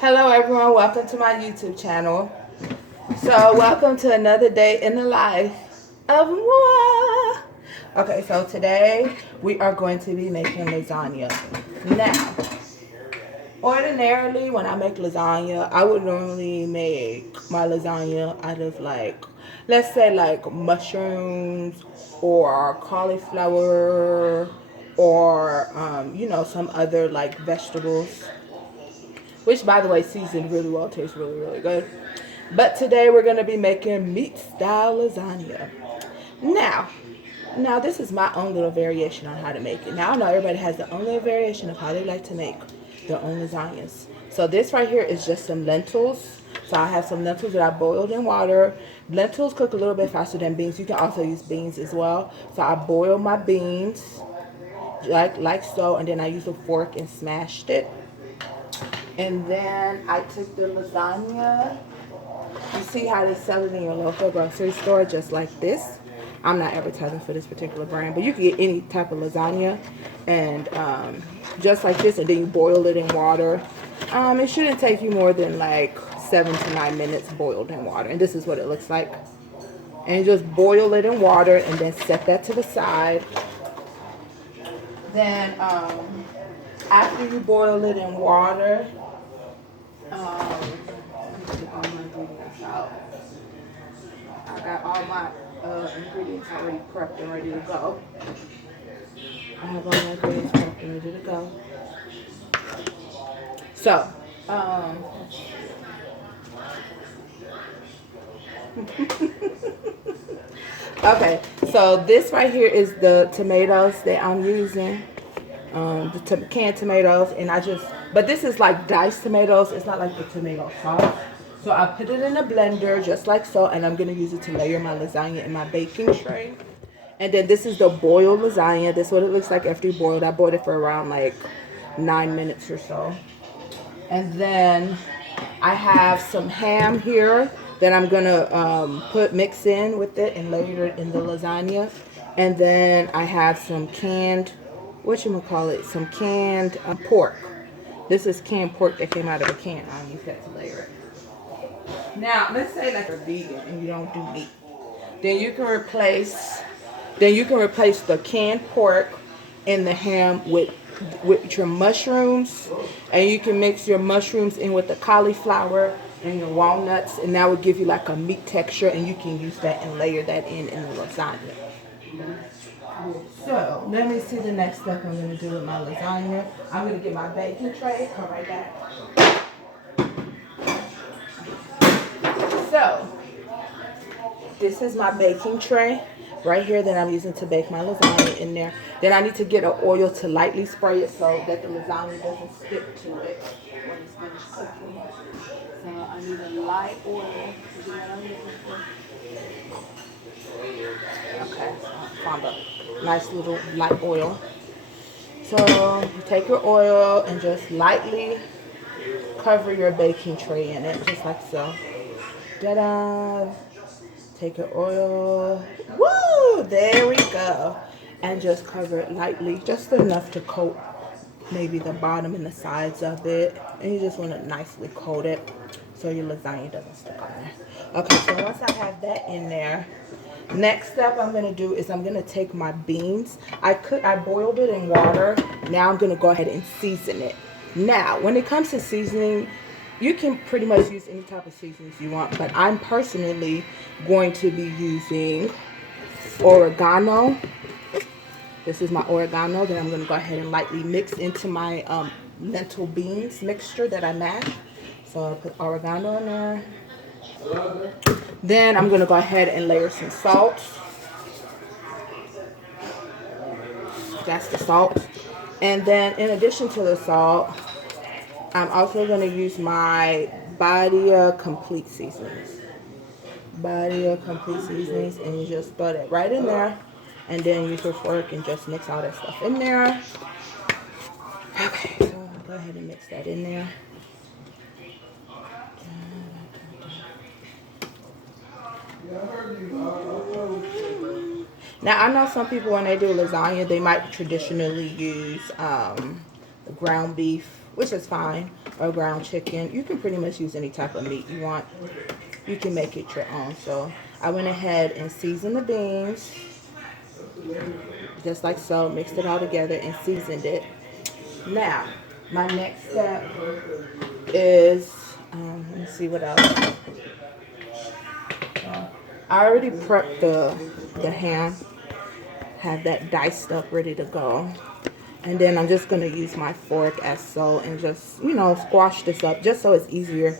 Hello everyone, welcome to my YouTube channel. So welcome to another day in the life of moi. Okay, so today we are going to be making lasagna. Now, ordinarily when I make lasagna, I would normally make my lasagna out of let's say mushrooms or cauliflower or some other like vegetables, which by the way seasoned really well, tastes really good. But today we're going to be making meat style lasagna. Now, now this is my own little variation on how to make it. Now I know everybody has their own little variation of how they like to make their own lasagnas. So this right here is just some lentils. So I have some lentils that I boiled in water. Lentils cook a little bit faster than beans. You can also use beans as well. So I boiled my beans like so, and then I used a fork and smashed it. And then I took the lasagna. You see how they sell it in your local grocery store just like this. I'm not advertising for this particular brand, but you can get any type of lasagna and just like this, and then you boil it in water. It shouldn't take you more than like 7 to 9 minutes boiled in water, and this is what it looks like. And you just boil it in water and then set that to the side. Then after you boil it in water, get all my ingredients out. I got all my ingredients already prepped and ready to go. I have all my ingredients prepped and ready to go. So, okay, so this right here is the tomatoes that I'm using. The canned tomatoes, and but this is like diced tomatoes. It's not like the tomato sauce. So I put it in a blender just like so, and I'm gonna use it to layer my lasagna in my baking tray. And then this is the boiled lasagna. This is what it looks like after you boiled. I boiled it for around like 9 minutes or so. And then I have some ham here that I'm gonna mix in with it and layer it in the lasagna. And then I have some canned, some canned pork. This is canned pork that came out of a can. I'll use that to layer it. Now, let's say like a vegan and you don't do meat. Then you can replace the canned pork and the ham with your mushrooms, and you can mix your mushrooms in with the cauliflower and your walnuts, and that would give you like a meat texture, and you can use that and layer that in the lasagna. So let me see the next step I'm going to do with my lasagna. I'm going to get my baking tray. Come right back. So this is my baking tray right here that I'm using to bake my lasagna in there. Then I need to get an oil to lightly spray it so that the lasagna doesn't stick to it when it's finished cooking. So I need a light oil to do what I'm looking for. Okay, so I found a nice little light oil. So you take your oil and just lightly cover your baking tray in it, just like so. Ta-da! Take your oil. Woo! There we go. And just cover it lightly, just enough to coat maybe the bottom and the sides of it. And you just want to nicely coat it so your lasagna doesn't stick on there. Okay, so once I have that in there, next step I'm going to do is I'm going to take my beans. I boiled it in water. Now I'm going to go ahead and season it. Now, when it comes to seasoning, you can pretty much use any type of seasonings you want, but I'm personally going to be using oregano. This is my oregano that I'm going to go ahead and lightly mix into my lentil beans mixture that I mashed. So I'll put oregano in there. Then I'm going to go ahead and layer some salt. That's the salt. And then in addition to the salt, I'm also going to use my Badia Complete Seasonings. Badia Complete Seasonings, and you just throw that right in there. And then use your fork and just mix all that stuff in there. Okay, so I'll go ahead and mix that in there. Now, I know some people when they do lasagna, they might traditionally use ground beef which is fine, or ground chicken. You can pretty much use any type of meat you want. You can make it your own. So I went ahead and seasoned the beans, just like so, mixed it all together and seasoned it. Now, my next step is, let me see what else. I already prepped the ham, have that diced up ready to go. And then I'm just going to use my fork as so and just, you know, squash this up just so it's easier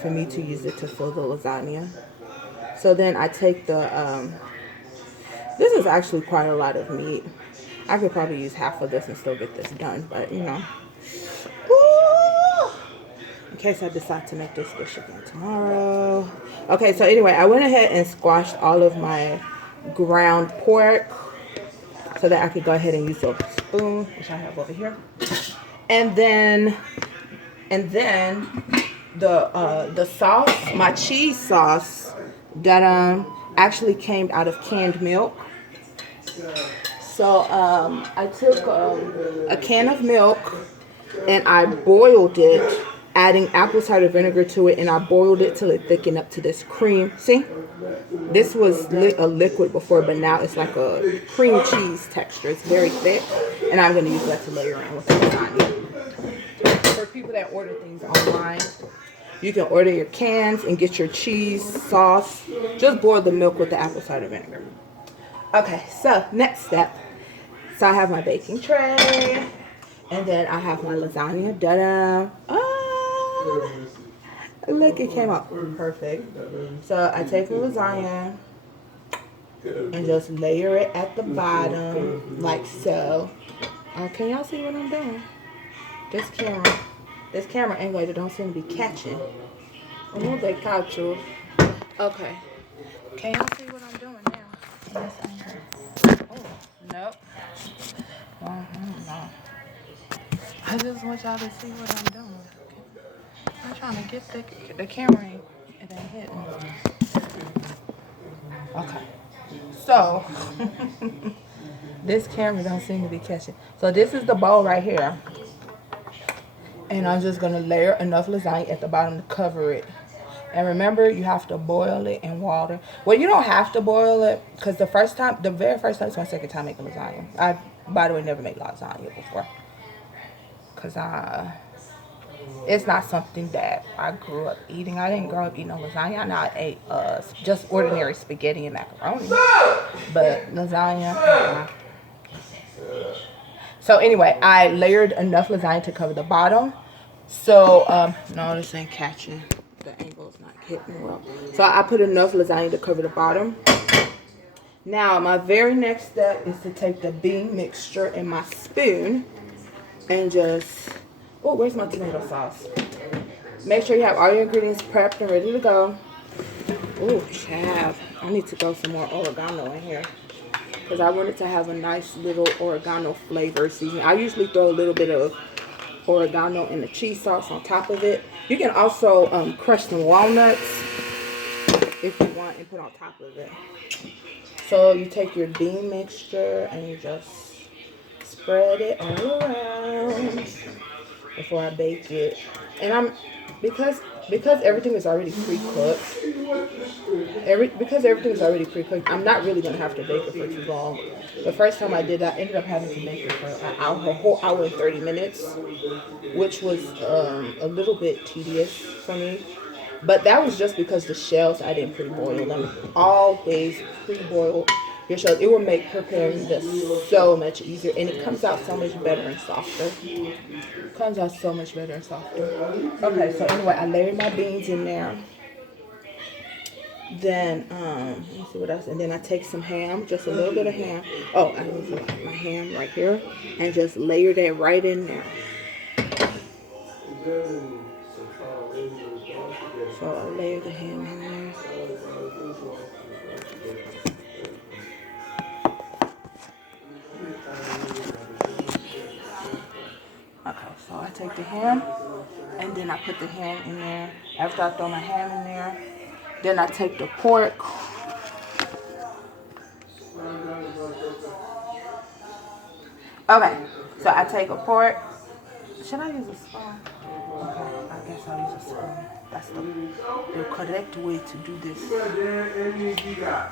for me to use it to fill the lasagna. So then I take this is actually quite a lot of meat. I could probably use half of this and still get this done, but you know. Woo! In case I decide to make this dish again tomorrow. Okay, so anyway, I went ahead and squashed all of my ground pork so that I could go ahead and use a spoon, which I have over here. And then the sauce, my cheese sauce that actually came out of canned milk. So I took a can of milk and I boiled it, adding apple cider vinegar to it, and I boiled it till it thickened up to this cream. See? This was a liquid before, but now it's like a cream cheese texture. It's very thick, and I'm going to use that to layer in with the lasagna. For people that order things online, you can order your cans and get your cheese sauce. Just boil the milk with the apple cider vinegar. Okay, so next step. So I have my baking tray, and then I have my lasagna. Da-da! Ah, look, it came out perfect. So I take the lasagna and just layer it at the bottom like so. Can y'all see what I'm doing? This camera angle don't seem to be catching. I know they caught you. Okay. Can y'all see what I'm doing now? Oh, nope. No. I just want y'all to see what I'm doing. I'm trying to get the camera in. It ain't hitting. Okay. So, this camera don't seem to be catching. So this is the bowl right here. And I'm just going to layer enough lasagna at the bottom to cover it. And remember, you have to boil it in water. Well, you don't have to boil it because the very first time, it's my second time making lasagna. I, by the way, never made lasagna before. Because it's not something that I grew up eating. I didn't grow up eating lasagna. I know I ate just ordinary spaghetti and macaroni. But lasagna, So anyway, I layered enough lasagna to cover the bottom. So, no, this ain't catching. The angle is not hitting well. So I put enough lasagna to cover the bottom. Now, my very next step is to take the bean mixture in my spoon and just, oh, where's my tomato sauce? Make sure you have all your ingredients prepped and ready to go. Oh, chav. I need to throw some more oregano in here because I want it to have a nice little oregano flavor seasoning. I usually throw a little bit of oregano and the cheese sauce on top of it. You can also crush some walnuts if you want and put on top of it. So you take your bean mixture and you just spread it all around before I bake it. And because everything is already pre-cooked, I'm not really gonna have to bake it for too long. The first time I did that, I ended up having to bake it for a whole hour and 30 minutes, which was a little bit tedious for me. But that was just because the shells, I didn't pre-boil them. Always pre-boil your shells. It will make preparing this so much easier, and it comes out so much better and softer. Okay, so anyway, I layered my beans in there. Then, let me see what else. And then I take some ham, just a little bit of ham. Oh, I use my ham right here, and just layer that right in there. So I'll layer the ham in there. Okay, so I take the ham, and then I put the ham in there. After I throw my ham in there, then I take the pork. Okay, so I take a pork, Should I use a spoon? Okay, I guess I'll use a spoon. That's the correct way to do this.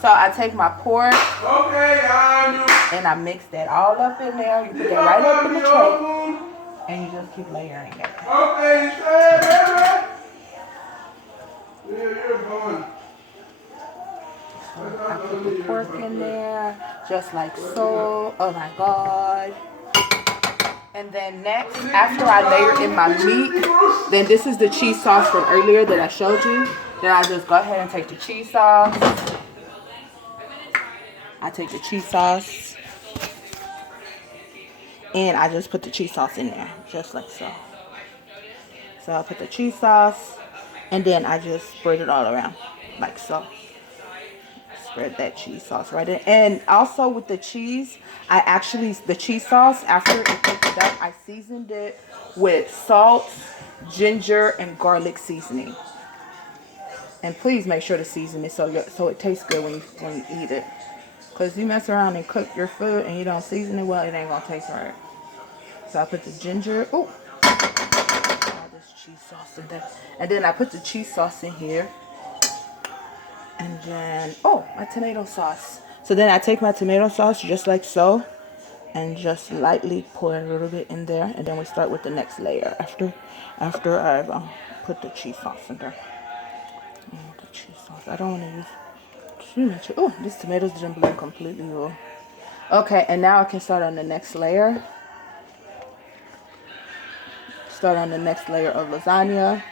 So I take my pork and I mix that all up in there. You put that right up in the tray and you just keep layering it. Okay, I put the pork in there just like so. Oh my God. And then next, after I layer in my meat, then this is the cheese sauce from earlier that I showed you. Then I just go ahead and take the cheese sauce. I take the cheese sauce. And I just put the cheese sauce in there, just like so. So I put the cheese sauce. And then I just spread it all around, like so. Spread that cheese sauce right in. And also with the cheese, the cheese sauce, after it cooked up, I seasoned it with salt, ginger, and garlic seasoning. And please make sure to season it so it tastes good when you eat it. Because you mess around and cook your food and you don't season it well, it ain't going to taste right. So I put the ginger. All this cheese sauce in there. And then I put the cheese sauce in here. And then, my tomato sauce. So then I take my tomato sauce just like so. And just lightly pour a little bit in there. And then we start with the next layer after I've put the cheese sauce in there. The cheese sauce. I don't want to use too much. Oh, these tomatoes didn't blend completely well. Okay, and now I can start on the next layer. Start on the next layer of lasagna.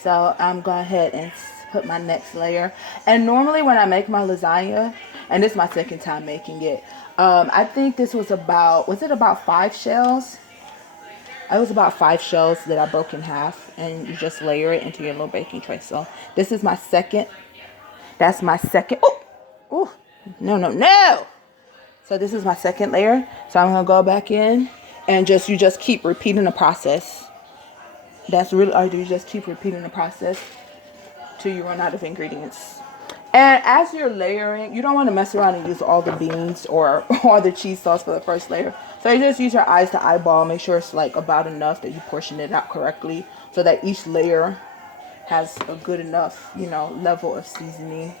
So I'm going ahead and put my next layer. And normally when I make my lasagna, and this is my second time making it, I think this was about 5 shells? It was about 5 shells that I broke in half, and you just layer it into your little baking tray. So this is my second. That's my second. Oh, no. So this is my second layer. So I'm gonna go back in, and you just keep repeating the process. That's really all you do. You just keep repeating the process till you run out of ingredients. And as you're layering, you don't want to mess around and use all the beans or all the cheese sauce for the first layer. So you just use your eyes to eyeball. Make sure it's like about enough that you portion it out correctly so that each layer has a good enough, level of seasoning.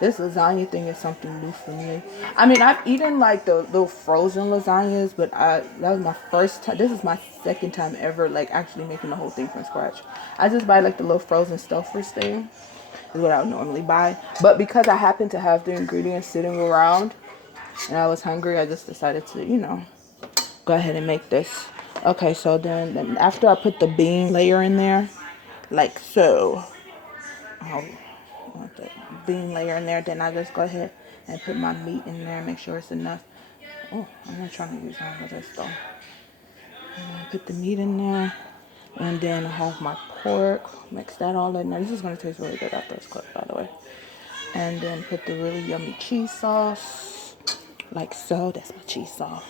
This lasagna thing is something new for me. I mean, I've eaten like the little frozen lasagnas, but that was my first time. This is my second time ever like actually making the whole thing from scratch. I just buy like the little frozen stuffers thing. Is what I would normally buy. But because I happened to have the ingredients sitting around and I was hungry, I just decided to, go ahead and make this. Okay, so then after I put the bean layer in there, like so, I'll want the bean layer in there, then I just go ahead and put my meat in there, make sure it's enough. Oh, I'm not trying to use all of this though. Put the meat in there, and then I have my pork, mix that all in there. This is going to taste really good after it's cooked, by the way. And then put the really yummy cheese sauce, like so. That's my cheese sauce.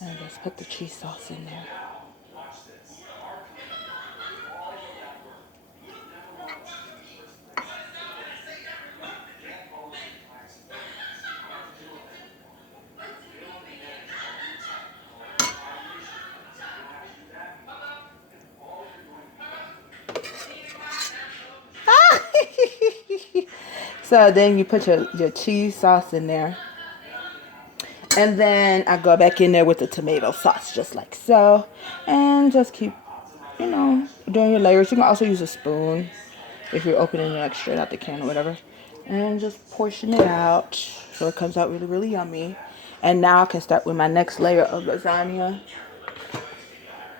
And just put the cheese sauce in there. So then you put your cheese sauce in there. And then I go back in there with the tomato sauce, just like so. And just keep, doing your layers. You can also use a spoon if you're opening it like straight out the can or whatever. And just portion it out so it comes out really, really yummy. And now I can start with my next layer of lasagna.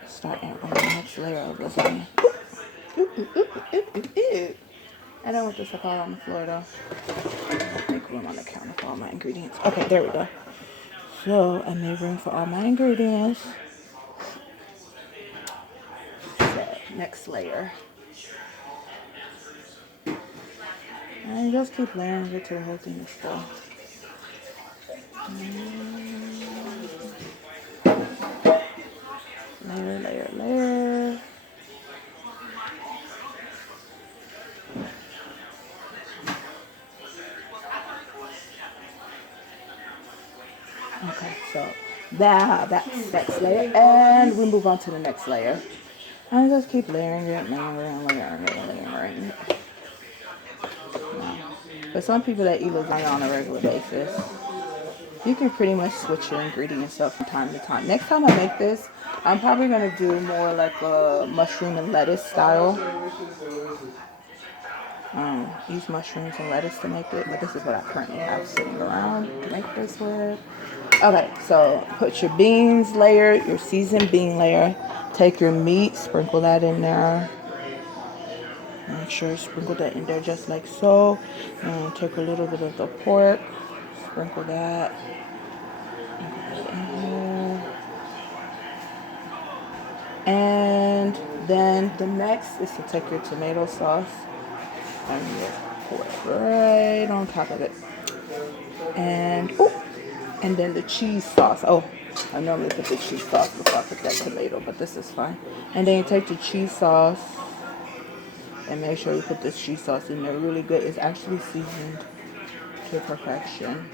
Starting on the next layer of lasagna. Ooh. I don't want this to fall on the floor though. Make room on the counter for all my ingredients. Okay, there we go. So I made room for all my ingredients. So, next layer. And just keep layering it till the whole thing is full. Layer, layer, layer. Okay, so that's next layer, and we move on to the next layer. And just keep layering it, layering it. For some people that eat lasagna on a regular basis, you can pretty much switch your ingredients up from time to time. Next time I make this, I'm probably going to do more like a mushroom and lettuce style. Use mushrooms and lettuce to make it, but this is what I currently have sitting around to make this with. Okay, so put your beans layer, your seasoned bean layer. Take your meat, sprinkle that in there. Make sure you sprinkle that in there just like so. And take a little bit of the pork, sprinkle that. And then the next is to take your tomato sauce and just pour it right on top of it. And then the cheese sauce. Oh, I normally put the cheese sauce before I put that tomato, but this is fine. And then you take the cheese sauce and make sure you put the cheese sauce in there really good. It's actually seasoned to perfection.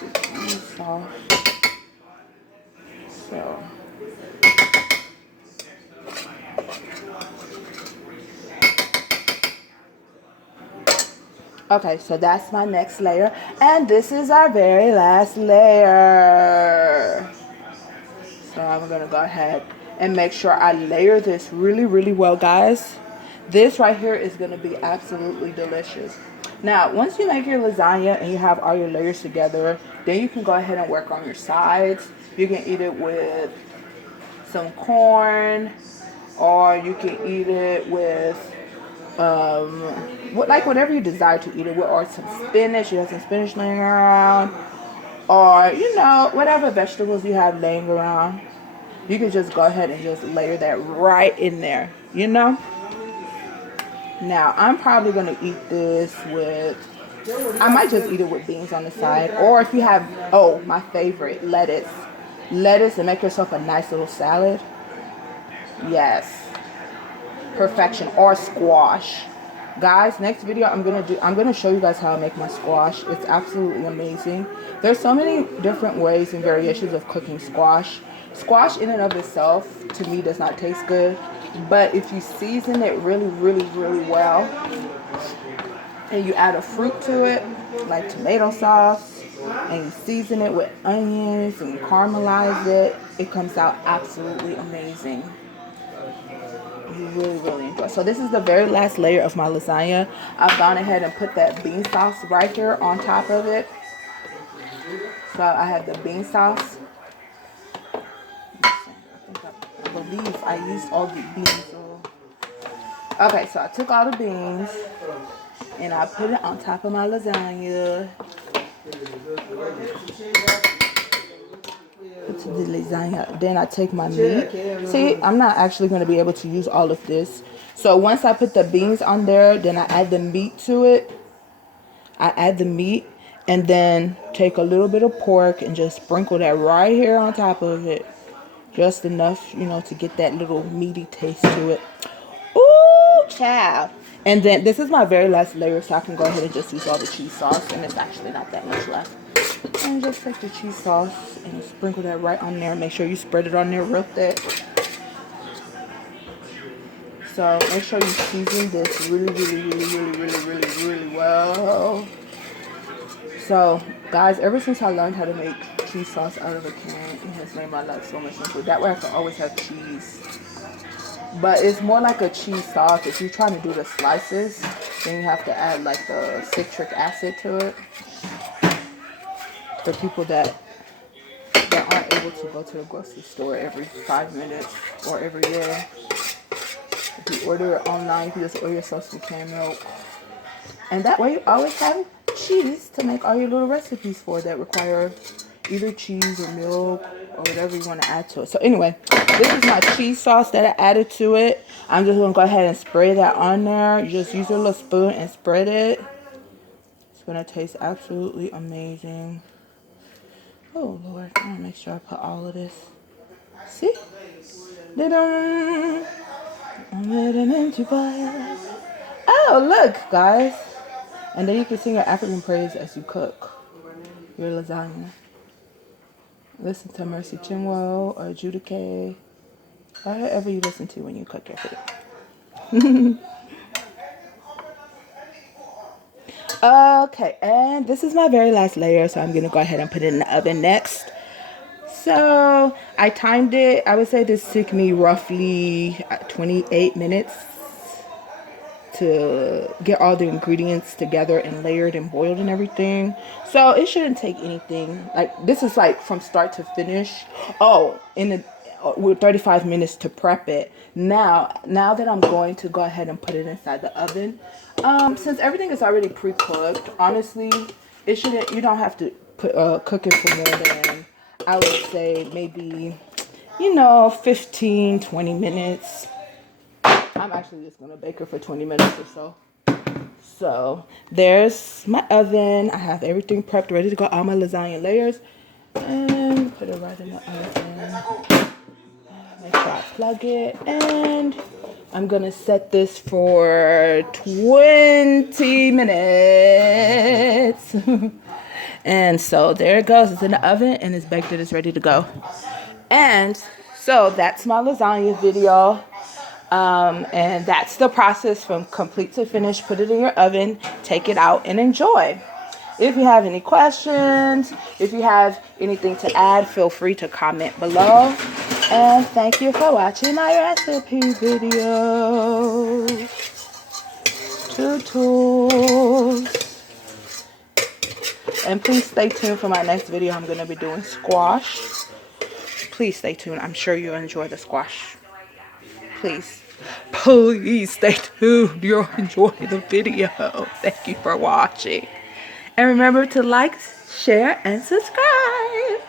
The cheese sauce. So. Okay, so that's my next layer. And this is our very last layer. So I'm going to go ahead and make sure I layer this really, really well, guys. This right here is going to be absolutely delicious. Now, once you make your lasagna and you have all your layers together, then you can go ahead and work on your sides. You can eat it with some corn, or you can eat it with whatever you desire to eat it with, or some spinach. You have some spinach laying around, or whatever vegetables you have laying around. You can just go ahead and just layer that right in there. Now I'm probably gonna eat this with. I might just eat it with beans on the side, or if you have, my favorite, lettuce, and make yourself a nice little salad. Yes. Perfection. Or squash. Guys, next video I'm gonna show you guys how I make my squash. It's absolutely amazing. There's so many different ways and variations of cooking squash. Squash in and of itself to me does not taste good, but if you season it really, really, really well and you add a fruit to it like tomato sauce and you season it with onions and caramelize it, it comes out absolutely amazing. You really, really enjoy. So this is the very last layer of my lasagna. I've gone ahead and put that bean sauce right here on top of it. So I have the bean sauce. I believe I used all the beans. Okay, so I took all the beans and I put it on top of my lasagna. To the lasagna. Then I take my meat. See, I'm not actually going to be able to use all of this. So once I put the beans on there, then I add the meat to it. I add the meat and then take a little bit of pork and just sprinkle that right here on top of it. Just enough, to get that little meaty taste to it. Ooh, child. And then this is my very last layer, so I can go ahead and just use all the cheese sauce. And it's actually not that much left. And just take the cheese sauce and sprinkle that right on there. Make sure you spread it on there real thick. So make sure you season this really, really, really, really, really, really, really well. So guys, ever since I learned how to make cheese sauce out of a can, it has made my life so much simpler. That way I can always have cheese. But it's more like a cheese sauce. If you're trying to do the slices, then you have to add like the citric acid to it. For people that aren't able to go to the grocery store every 5 minutes or every day. If you order it online, you can just order yourself some canned milk. And that way you always have cheese to make all your little recipes for that require either cheese or milk or whatever you want to add to it. So anyway, this is my cheese sauce that I added to it. I'm just going to go ahead and spray that on there. You just use a little spoon and spread it. It's going to taste absolutely amazing. Oh, Lord. I want to make sure I put all of this. See? Da-dum. I'm letting into fire. Oh, look, guys. And then you can sing your African praise as you cook your lasagna. Listen to Mercy Chinwo or Judah K. Or whoever you listen to when you cook your food. Okay, and this is my very last layer, so I'm going to go ahead and put it in the oven next. So I timed it. I would say this took me roughly 28 minutes to get all the ingredients together and layered and boiled and everything. So it shouldn't take anything. Like, this is like from start to finish. Oh, with 35 minutes to prep it. Now that I'm going to go ahead and put it inside the oven, since everything is already pre-cooked, honestly, you don't have to cook it for more than, I would say, maybe 15-20 minutes. I'm actually just gonna bake her for 20 minutes or so. So there's my oven. I have everything prepped, ready to go. All my lasagna layers, and put it right in the oven. Make sure I plug it, and I'm gonna set this for 20 minutes. And so there it goes. It's in the oven and it's baked and it's ready to go. And so that's my lasagna video. And that's the process from complete to finish. Put it in your oven, take it out, and enjoy. If you have any questions, if you have anything to add, feel free to comment below. And thank you for watching my recipe video. Toodles. And please stay tuned for my next video. I'm going to be doing squash. Please stay tuned. I'm sure you'll enjoy the squash. Please stay tuned. You'll enjoy the video. Thank you for watching. And remember to like, share, and subscribe.